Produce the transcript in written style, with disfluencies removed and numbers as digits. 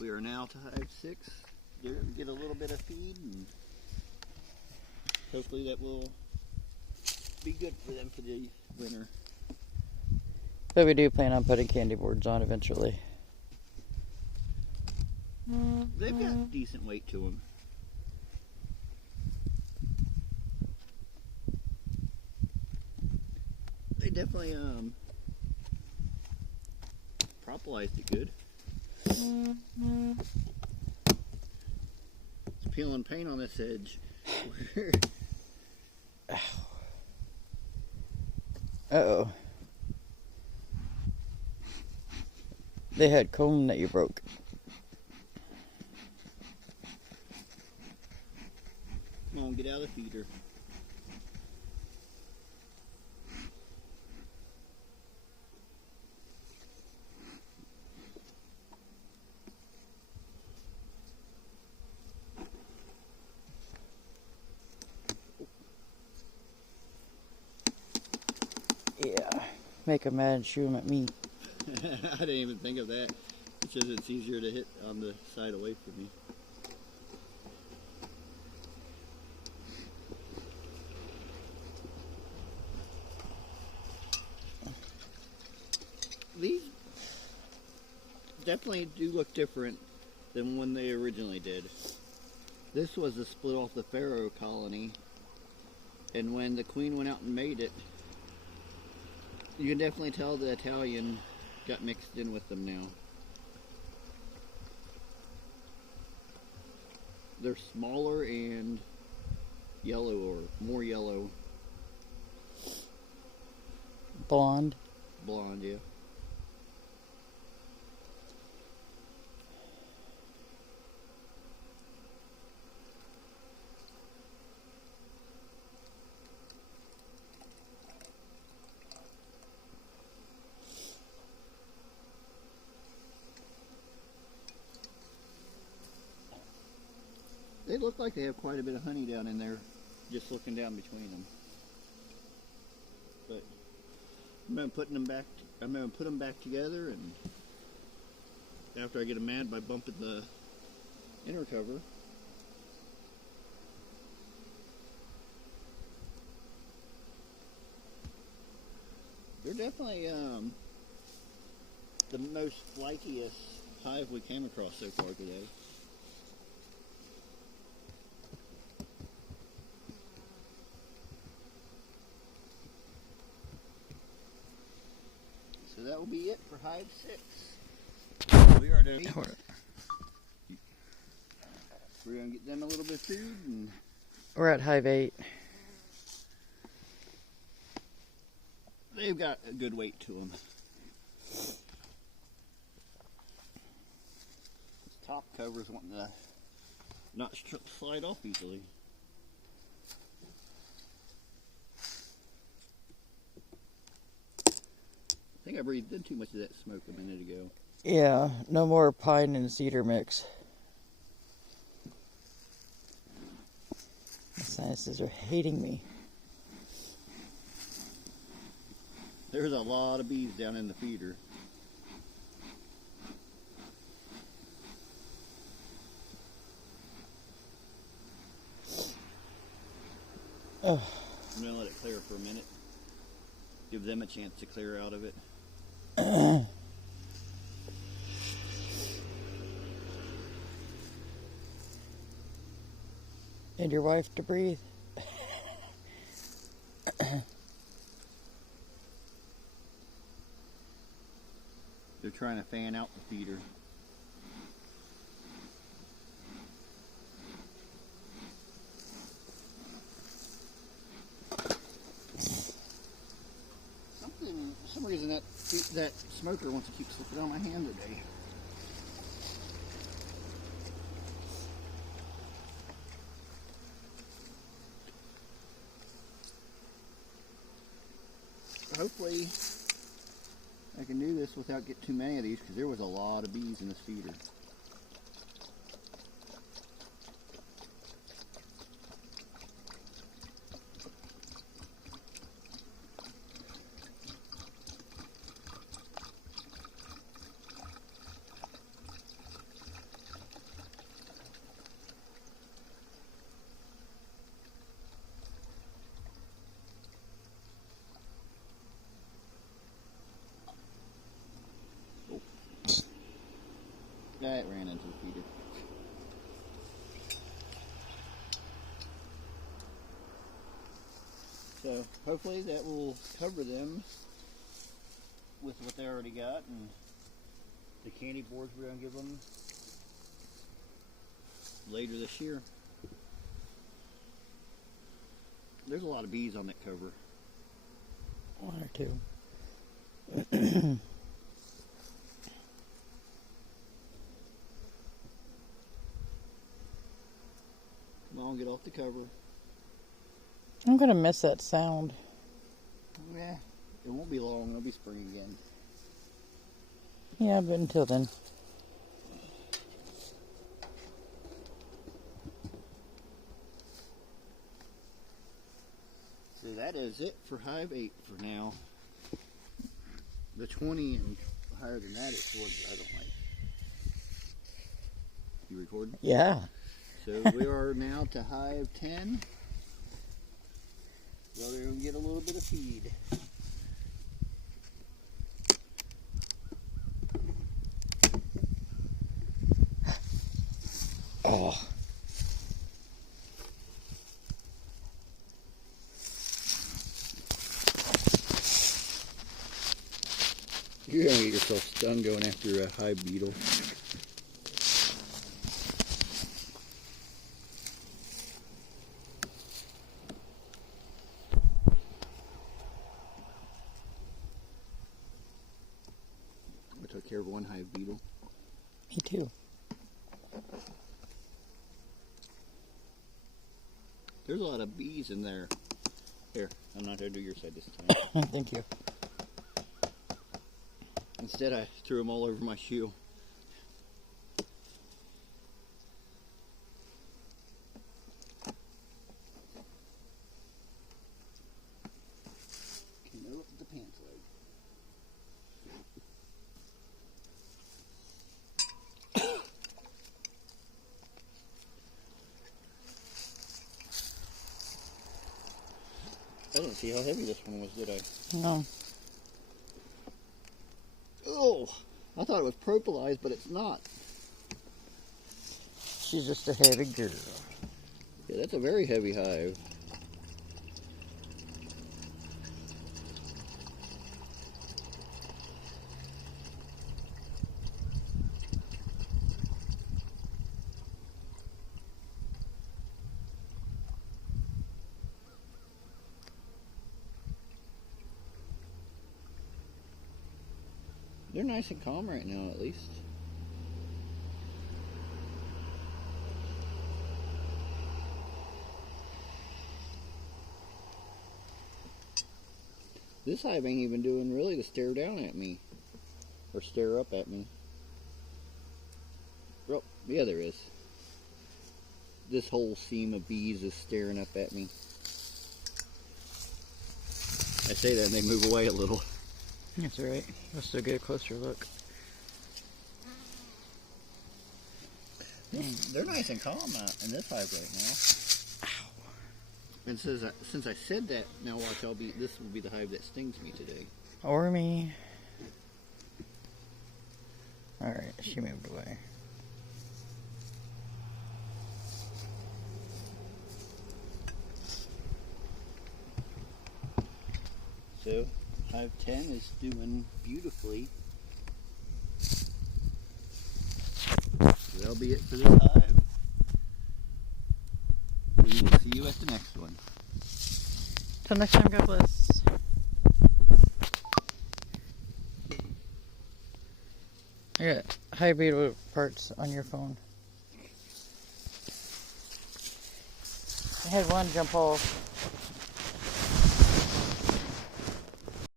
We are now to Hive 6. They're going to get a little bit of feed, and hopefully that will be good for them for the winter. But we do plan on putting candy boards on eventually. They've got decent weight to them. They definitely propolized it good. It's peeling paint on this edge. Uh-oh. They had comb that you broke. Come on, get out of the feeder. Yeah, make them mad and shoo them at me. I didn't even think of that. It's just it's easier to hit on the side away from me. These definitely do look different than when they originally did. This was a split off the Pharaoh colony, and when the queen went out and made it, you can definitely tell the Italian got mixed in with them now. They're smaller and yellow, or more yellow. Blonde. Blonde, yeah. They look like they have quite a bit of honey down in there, just looking down between them. But I'm gonna put them back together, and after I get them mad by bumping the inner cover. They're definitely the most flightiest hive we came across so far today. So that will be it for Hive 6. We are to we're going to get them a little bit of food. And we're at Hive 8. They've got a good weight to them. This top cover's wanting to not slide off easily. I think I breathed in too much of that smoke a minute ago. Yeah, no more pine and cedar mix. My sinuses are hating me. There's a lot of bees down in the feeder. Oh. I'm going to let it clear for a minute. Give them a chance to clear out of it. And your wife to breathe. They're trying to fan out the feeder. For some reason that smoker wants to keep slipping on my hand today. Hopefully I can do this without getting too many of these, because there was a lot of bees in this feeder. It ran into the feeder. So hopefully that will cover them with what they already got, and the candy boards we're going to give them later this year. There's a lot of bees on that cover. One or two. Come on, get off the cover. I'm gonna miss that sound. Yeah, it won't be long. It'll be spring again. Yeah, but until then. So that is it for Hive 8 for now. The 20 and higher than that is what I don't like. You recording? Yeah. So we are now to Hive 10. So they're going to get a little bit of feed. Oh. You're going to get yourself stung going after a hive beetle. I took care of one hive beetle. Me too. There's a lot of bees in there. Here, I'm not going to do your side this time. Thank you. Instead, I threw them all over my shoe. Came up with the pants leg. I didn't see how heavy this one was, did I? No. Oh, I thought it was propolized, but it's not. She's just a heavy girl. Yeah, that's a very heavy hive. They're nice and calm right now, at least. This hive ain't even doing really to stare down at me. Or stare up at me. Oh, yeah, there is. This whole seam of bees is staring up at me. I say that and they move away a little. That's alright. Let's still get a closer look. They're nice and calm out in this hive right now. Ow. And since I said that, now watch, this will be the hive that stings me today. Or me. Alright, she moved away. So, Hive 10 is doing beautifully. So that'll be it for this hive. We will see you at the next one. Till next time, God bless. I got high beetle parts on your phone. I had one jump off.